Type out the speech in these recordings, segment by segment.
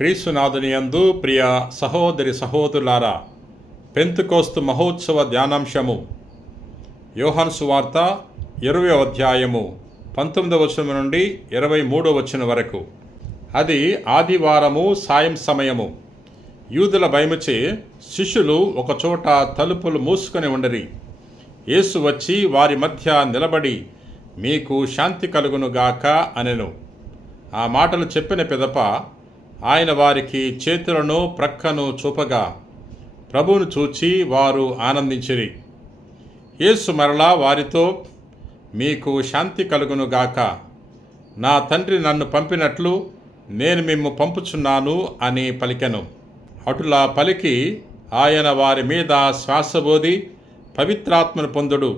క్రీస్తునాథుని యందు ప్రియ సహోదరి సహోదరులారా, పెంతెకోస్తు మహోత్సవ ధ్యానాంశము యోహాను సువార్త 20వ అధ్యాయము 19వ వచనం నుండి 23వ వచనం వరకు. అది ఆదివారము సాయం సమయము. యూదుల భయముచే శిష్యులు ఒకచోట తలుపులు మూసుకొని ఉండరి. యేసు వచ్చి వారి మధ్య నిలబడి, మీకు శాంతి కలుగునుగాక అనెను. ఆ మాటలు చెప్పిన పిదప ఆయన వారికి చేతులను ప్రక్కను చూపగా ప్రభువును చూచి వారు ఆనందించిరి. యేసు మరలా వారితో, మీకు శాంతి కలుగునుగాక. నా తండ్రి నన్ను పంపినట్లు నేను మిమ్ము పంపుచున్నాను అని పలికెను. అటులా పలికి ఆయన వారి మీద శ్వాసబోది, పవిత్రాత్మను పొందుడు.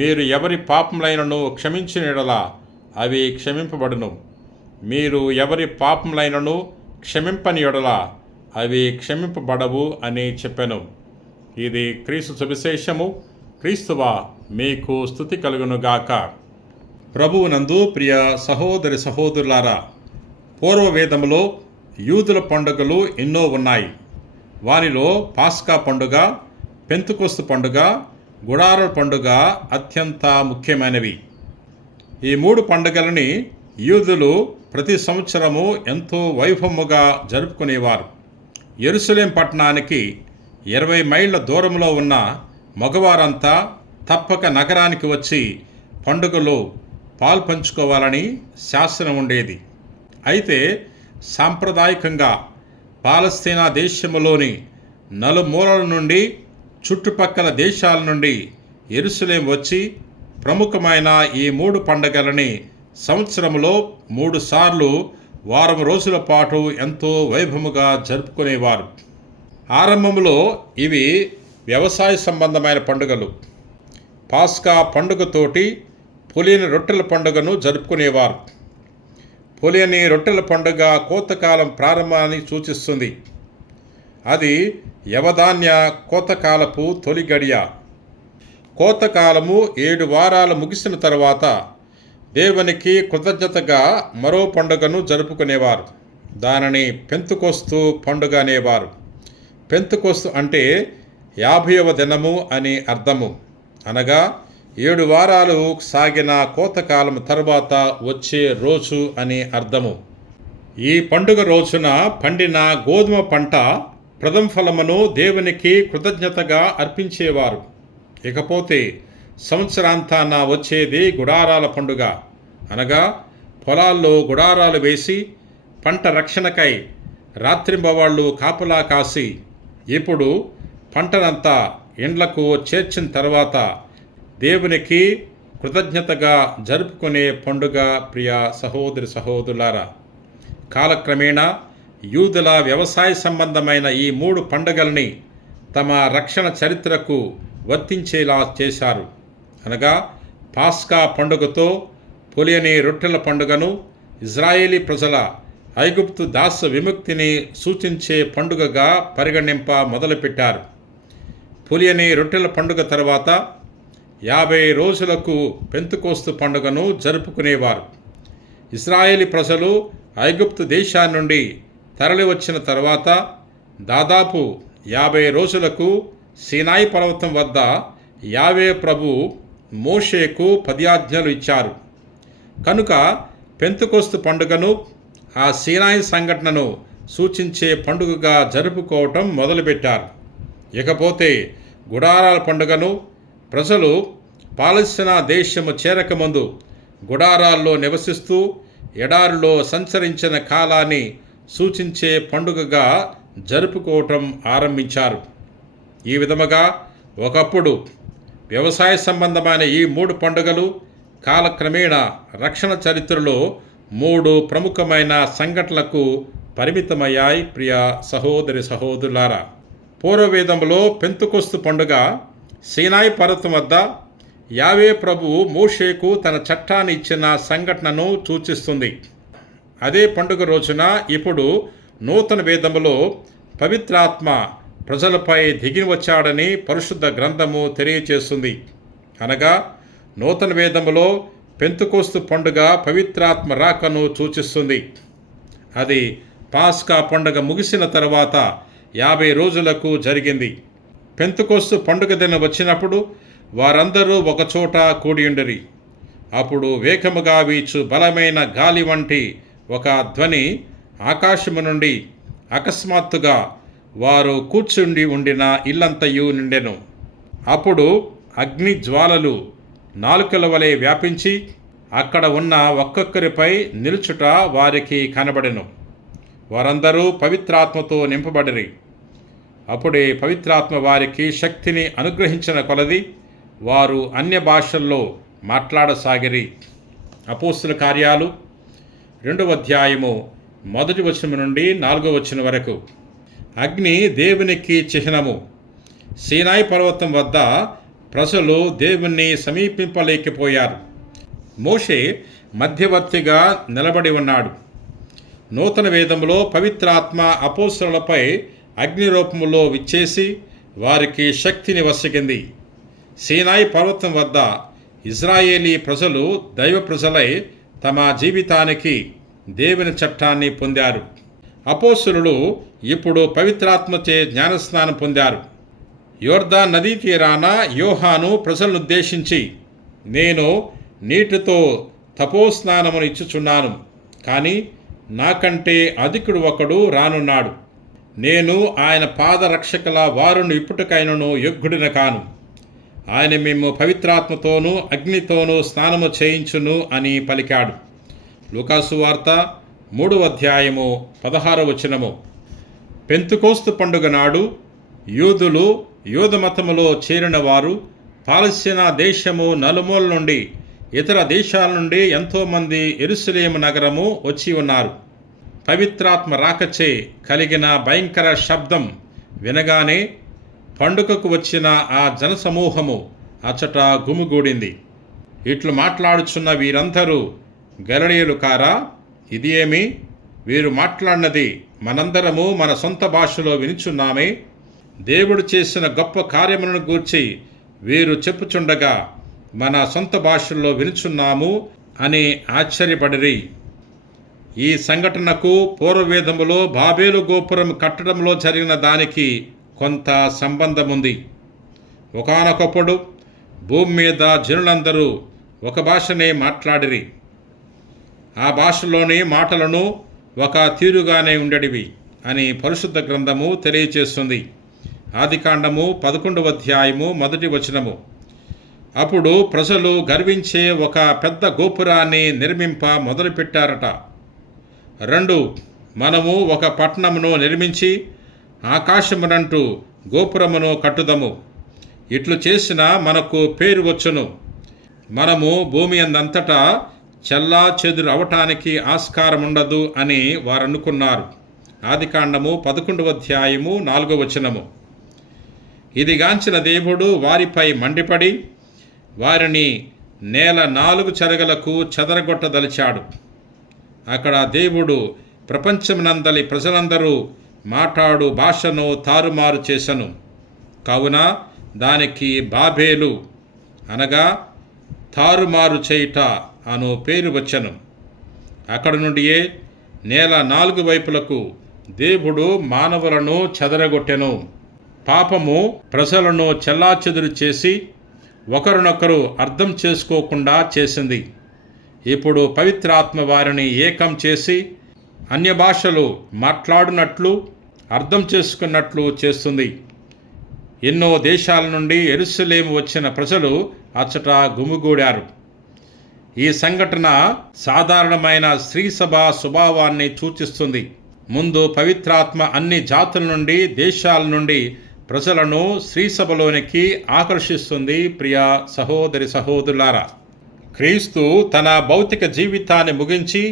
మీరు ఎవరి పాపములైనను క్షమించిన యెడల అవి క్షమింపబడును. మీరు ఎవరి పాపములైనను క్షమింపని యెడల అవి క్షమింపబడవు అని చెప్పెను. ఇది క్రీస్తు సువిశేషము. క్రీస్తువా మీకు స్తుతి కలుగునుగాక. ప్రభువునందు ప్రియ సహోదరి సహోదరులారా, పూర్వవేదములో యూదుల పండుగలు ఎన్నో ఉన్నాయి. వానిలో పాస్కా పండుగ, పెంతెకోస్తు పండుగ, గుడారాల పండుగ అత్యంత ముఖ్యమైనవి. ఈ మూడు పండుగలని యూదులు ప్రతి సంవత్సరము ఎంతో వైభవముగా జరుపుకునేవారు. యెరూషలేం పట్టణానికి 20 మైళ్ళ దూరంలో ఉన్న మగవారంతా తప్పక నగరానికి వచ్చి పండుగలో పాల్పంచుకోవాలని శాసనం ఉండేది. అయితే సాంప్రదాయకంగా పాలస్తీనా దేశములోని నలుమూలల నుండి, చుట్టుపక్కల దేశాల నుండి యెరూషలేం వచ్చి ప్రముఖమైన ఈ మూడు పండుగలని సంవత్సరంలో 3 సార్లు వారం రోజుల పాటు ఎంతో వైభవముగా జరుపుకునేవారు. ఆరంభంలో ఇవి వ్యవసాయ సంబంధమైన పండుగలు. పాస్కా పండుగతోటి పులియని రొట్టెల పండుగను జరుపుకునేవారు. పులియని రొట్టెల పండుగ కోతకాలం ప్రారంభాన్ని సూచిస్తుంది. అది యవధాన్య కోతకాలపు తొలి గడియ. కోతకాలము 7 వారాలు ముగిసిన తర్వాత దేవునికి కృతజ్ఞతగా మరో పండుగను జరుపుకునేవారు. దానిని పెంతెకోస్తు పండుగ అనేవారు. పెంతెకోస్తు అంటే 50వ దినము అని అర్థము. అనగా 7 వారాలు సాగిన కోతకాలం తర్వాత వచ్చే రోజు అని అర్థము. ఈ పండుగ రోజున పండిన గోధుమ పంట ప్రథమ ఫలమును దేవునికి కృతజ్ఞతగా అర్పించేవారు. ఇకపోతే సంవత్సరాంతాన వచ్చేది గుడారాల పండుగ. అనగా పొలాల్లో గుడారాలు వేసి పంట రక్షణకై రాత్రింబవాళ్ళు కాపలా కాసి, ఇప్పుడు పంటనంతా ఇండ్లకు చేర్చిన తర్వాత దేవునికి కృతజ్ఞతగా జరుపుకునే పండుగ. ప్రియ సహోదరి సహోదరులారా, కాలక్రమేణా యూదుల వ్యవసాయ సంబంధమైన ఈ 3 పండుగల్ని తమ రక్షణ చరిత్రకు వర్తించేలా చేశారు. అనగా పాస్కా పండుగతో పులియని రొట్టెల పండుగను ఇజ్రాయేలీ ప్రజల ఐగుప్తు దాస విముక్తిని సూచించే పండుగగా పరిగణింప మొదలుపెట్టారు. పులియని రొట్టెల పండుగ తర్వాత 50 రోజులకు పెంతెకోస్తు పండుగను జరుపుకునేవారు. ఇజ్రాయేలీ ప్రజలు ఐగుప్తు దేశాన్ని నుండి తరలి వచ్చిన తర్వాత దాదాపు 50 రోజులకు సీనాయి పర్వతం వద్ద యావే ప్రభు మోషేకు 10 ఆజ్ఞలు ఇచ్చారు. కనుక పెంతెకోస్తు పండుగను, ఆ సీనాయి సంఘటనను సూచించే పండుగగా జరుపుకోవటం మొదలుపెట్టారు. ఇకపోతే గుడారాల పండుగను ప్రజలు పాలస్తీనా దేశము చేరకముందు గుడారాల్లో నివసిస్తూ ఎడారిలో సంచరించిన కాలాన్ని సూచించే పండుగగా జరుపుకోవటం ఆరంభించారు. ఈ విధముగా ఒకప్పుడు వ్యవసాయ సంబంధమైన ఈ 3 పండుగలు కాలక్రమేణా రక్షణ చరిత్రలో 3 ప్రముఖమైన సంఘటనలకు పరిమితమయ్యాయి. ప్రియ సహోదరి సహోదరులారా, పూర్వవేదంలో పెంతెకోస్తు పండుగ సీనాయి పర్వతం వద్ద యావే ప్రభువు మోషేకు తన చట్టాన్ని ఇచ్చిన సంఘటనను సూచిస్తుంది. అదే పండుగ రోజున ఇప్పుడు నూతన వేదములో పవిత్రాత్మ ప్రజలపై దిగి వచ్చాడని పరిశుద్ధ గ్రంథము తెలియచేస్తుంది. అనగా నూతన వేదములో పెంతెకోస్తు పండుగ పవిత్రాత్మ రాకను సూచిస్తుంది. అది పాస్కా పండుగ ముగిసిన తర్వాత 50 రోజులకు జరిగింది. పెంతెకోస్తు పండుగ దినం వచ్చినప్పుడు వారందరూ ఒకచోట కూడియుండిరి. అప్పుడు వేగముగా వీచు బలమైన గాలి వంటి ఒక ధ్వని ఆకాశము నుండి అకస్మాత్తుగా వారు కూర్చుండి ఉండిన ఇల్లంతయు నిండెను. అప్పుడు అగ్ని జ్వాలలు నాలుకల వలె వ్యాపించి అక్కడ ఉన్న ఒక్కొక్కరిపై నిలుచుట వారికి కనబడెను. వారందరూ పవిత్రాత్మతో నింపబడిరి. అప్పుడే పవిత్రాత్మ వారికి శక్తిని అనుగ్రహించిన కొలది వారు అన్య భాషల్లో మాట్లాడసాగిరి. అపోస్తుల కార్యాలు 2వ అధ్యాయము 1వ వచనం నుండి 4వ వచనం వరకు. అగ్ని దేవునికి చిహ్నము. సీనాయి పర్వతం వద్ద ప్రజలు దేవుణ్ణి సమీపింపలేకపోయారు. మోషే మధ్యవర్తిగా నిలబడి ఉన్నాడు. నూతన వేదములో పవిత్రాత్మ అపోస్తలులపై అగ్ని రూపములో విచ్చేసి వారికి శక్తిని వసగింది. సీనాయి పర్వతం వద్ద ఇజ్రాయేలీ ప్రజలు దైవ ప్రజలై తమ జీవితానికి దేవుని చట్టాన్ని పొందారు. అపోస్తలులు ఇప్పుడు పవిత్రాత్మచే జ్ఞానస్నానం పొందారు. యోర్దాన్ నదీ తీరాన యోహాను ప్రజలనుద్దేశించి, నేను నీటితో తపోస్నానమును ఇచ్చుచున్నాను, కానీ నాకంటే అధికుడు ఒకడు రానున్నాడు. నేను ఆయన పాదరక్షకుల వారును ఇప్పుటికైనను యోగ్యుడిన కాను. ఆయన మేము పవిత్రాత్మతోనూ అగ్నితోనూ స్నానము చేయించును అని పలికాడు. లూకాసు వార్త 3వ అధ్యాయము 16వ వచనము. పెంతెకోస్తు పండుగ నాడు యూదులు యూద మతములో చేరిన వారు పాలస్తీనా దేశము నలుమూల నుండి ఇతర దేశాల నుండి ఎంతోమంది యెరూషలేము నగరము వచ్చి ఉన్నారు. పవిత్రాత్మ రాకచే కలిగిన భయంకర శబ్దం వినగానే పండుగకు వచ్చిన ఆ జనసమూహము అచ్చట గుమిగూడింది. ఇట్లు మాట్లాడుచున్న వీరందరూ గలిలయులు కారా? ఇది ఏమి? వీరు మాట్లాడినది మనందరము మన సొంత భాషలో వినుచున్నామే. దేవుడు చేసిన గొప్ప కార్యములను గూర్చి వీరు చెప్పుచుండగా మన సొంత భాషల్లో వినుచున్నాము అని ఆశ్చర్యపడిరి. ఈ సంఘటనకు పూర్వవేదములో బాబేలు గోపురం కట్టడంలో జరిగిన దానికి కొంత సంబంధముంది. ఒకానొకప్పుడు భూమి మీద జనులందరూ ఒక భాషనే మాట్లాడిరి. ఆ భాషలోని మాటలను ఒక తీరుగానే ఉండేటివి అని పరిశుద్ధ గ్రంథము తెలియచేస్తుంది. ఆదికాండము 11వ అధ్యాయము 1వ వచనము. అప్పుడు ప్రజలు గర్వించే ఒక పెద్ద గోపురాన్ని నిర్మింప మొదలుపెట్టారట. 2 మనము ఒక పట్టణమును నిర్మించి ఆకాశమునంటూ గోపురమును కట్టుదము. ఇట్లు చేసిన మనకు పేరు వచ్చును. మనము భూమి అందంతటా చెల్లా చెదురు అవటానికి ఆస్కారం ఉండదు అని వారు అనుకున్నారు. ఆదికాండము 11వ అధ్యాయము 4వ వచనము. ఇది గాంచిన దేవుడు వారిపై మండిపడి వారిని నేల 4 చెరగలకు చెదరగొట్టదలిచాడు. అక్కడ దేవుడు ప్రపంచమునందలి ప్రజలందరూ మాట్లాడు భాషను తారుమారు చేసెను. కావున దానికి బాబేలు అనగా తారుమారు చేయుట అను పేరు వచ్చెను. అక్కడ నుండియే నేల 4 వైపులకు దేవుడు మానవులను చెదరగొట్టెను. పాపము ప్రజలను చెల్లాచెదురు చేసి ఒకరినొకరు అర్థం చేసుకోకుండా చేసింది. ఇప్పుడు పవిత్రాత్మ వారిని ఏకం చేసి అన్య భాషలు మాట్లాడినట్లు అర్థం చేసుకున్నట్లు చేస్తుంది. ఎన్నో దేశాల నుండి యెరూషలేము వచ్చిన ప్రజలు అచ్చట గుమిగూడారు. ఈ సంఘటన సాధారణమైన స్త్రీ సభ స్వభావాన్ని సూచిస్తుంది. ముందు పవిత్రాత్మ అన్ని జాతుల నుండి దేశాల నుండి ప్రజలను స్త్రీ సభలోనికి ఆకర్షిస్తుంది. ప్రియ సహోదరి సహోదరులారా, క్రీస్తు తన భౌతిక జీవితాన్ని ముగించి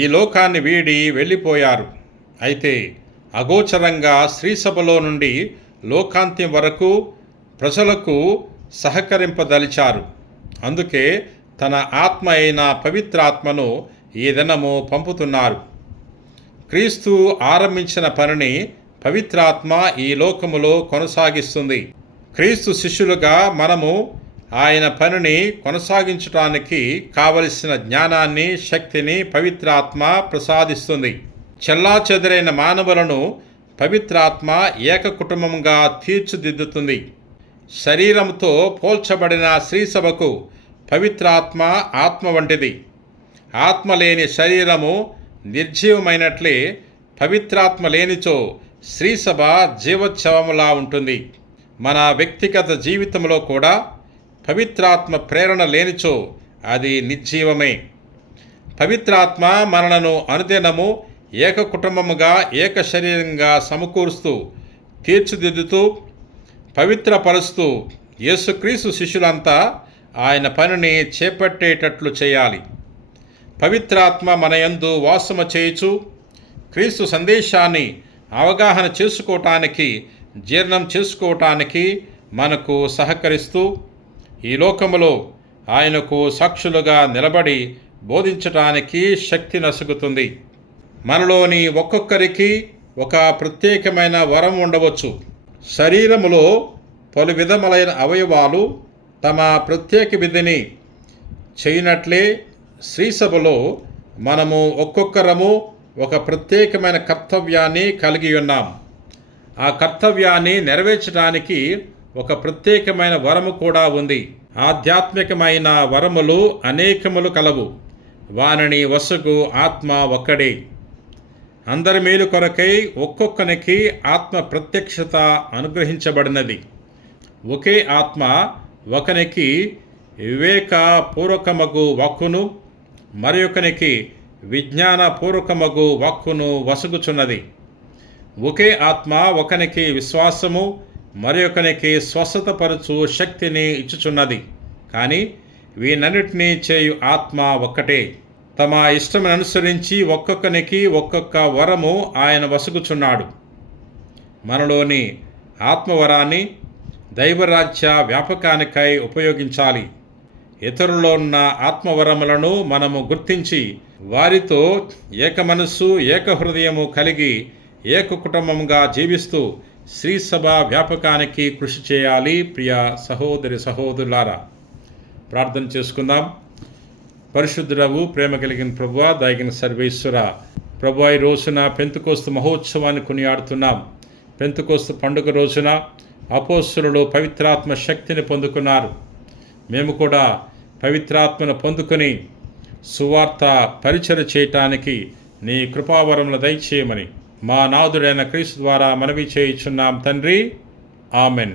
ఈ లోకాన్ని వీడి వెళ్ళిపోయారు. అయితే అగోచరంగా స్త్రీ సభలో నుండి లోకాంత్యం వరకు ప్రజలకు సహకరింపదలిచారు. అందుకే తన ఆత్మ అయిన పవిత్రాత్మను ఈ దినము పంపుతున్నారు. క్రీస్తు ఆరంభించిన పనిని పవిత్రాత్మ ఈ లోకములో కొనసాగిస్తుంది. క్రీస్తు శిష్యులుగా మనము ఆయన పనిని కొనసాగించడానికి కావలసిన జ్ఞానాన్ని, శక్తిని పవిత్రాత్మ ప్రసాదిస్తుంది. చెల్లాచెదరైన మానవులను పవిత్రాత్మ ఏక కుటుంబంగా తీర్చిదిద్దుతుంది. శరీరంతో పోల్చబడిన శ్రీసభకు పవిత్రాత్మ ఆత్మ వంటిది. ఆత్మ లేని శరీరము నిర్జీవమైనట్లే పవిత్రాత్మ లేనిచో శ్రీసభ జీవోత్సవములా ఉంటుంది. మన వ్యక్తిగత జీవితంలో కూడా పవిత్రాత్మ ప్రేరణ లేనిచో అది నిర్జీవమే. పవిత్రాత్మ మనలను అనుదినము ఏక కుటుంబముగా ఏక శరీరంగా సమకూరుస్తూ తీర్చిదిద్దుతూ పవిత్రపరుస్తూ యేసుక్రీస్తు శిష్యులంతా ఆయన పనిని చేపట్టేటట్లు చేయాలి. పవిత్రాత్మ మన యందు వాసము చేయుచు క్రీస్తు సందేశాన్ని అవగాహన చేసుకోవటానికి, జీర్ణం చేసుకోవటానికి మనకు సహకరిస్తూ ఈ లోకములో ఆయనకు సాక్షులుగా నిలబడి బోధించటానికి శక్తి నసుగుతుంది. మనలోని ఒక్కొక్కరికి ఒక ప్రత్యేకమైన వరం ఉండవచ్చు. శరీరములో పలు విధములైన అవయవాలు తమ ప్రత్యేక విధిని చేయనట్లే శ్రీసభలో మనము ఒక్కొక్కరము ఒక ప్రత్యేకమైన కర్తవ్యాన్ని కలిగి ఉన్నాం. ఆ కర్తవ్యాన్ని నెరవేర్చడానికి ఒక ప్రత్యేకమైన వరము కూడా ఉంది. ఆధ్యాత్మికమైన వరములు అనేకములు కలవు. వానిని వసగు ఆత్మ ఒక్కడే. అందరి మేలు కొరకై ఒక్కొక్కనికి ఆత్మ ప్రత్యక్షత అనుగ్రహించబడినది. ఒకే ఆత్మ ఒకనికి వివేకపూర్వకమగు వాక్కును, మరొకనికి విజ్ఞానపూర్వకమగు వాక్కును వసగుచున్నది. ఒకే ఆత్మ ఒకనికి విశ్వాసము, మరొకనికి స్వస్థతపరచు శక్తిని ఇచ్చుచున్నది. కానీ వీనన్నిటినీ చేయు ఆత్మ ఒక్కటే. తమ ఇష్టమును అనుసరించి ఒక్కొక్కనికి ఒక్కొక్క వరము ఆయన వసగుచున్నాడు. మనలోని ఆత్మవరాన్ని దైవరాజ్య వ్యాపకానికై ఉపయోగించాలి. ఇతరుల్లో ఉన్న ఆత్మవరములను మనము గుర్తించి వారితో ఏక మనస్సు, ఏక హృదయము కలిగి ఏక కుటుంబంగా జీవిస్తూ శ్రీసభ వ్యాపకానికి కృషి చేయాలి. ప్రియ సహోదరి సహోదరులారా, ప్రార్థన చేసుకుందాం. పరిశుద్ధుడవు, ప్రేమ కలిగిన ప్రభువా, దయగిన సర్వేశ్వర ప్రభువా, ఈ రోజున పెంతెకోస్తు మహోత్సవాన్ని కొనియాడుతున్నాం. పెంతెకోస్తు పండుగ రోజున అపోస్తలులు పవిత్రాత్మ శక్తిని పొందుకున్నారు. మేము కూడా పవిత్రాత్మను పొందుకొని సువార్త పరిచర్య చేయటానికి నీ కృపావరములు దయచేయమని మా నాథుడైన క్రీస్తు ద్వారా మనవి చేయుచున్నాం తండ్రి. ఆమెన్.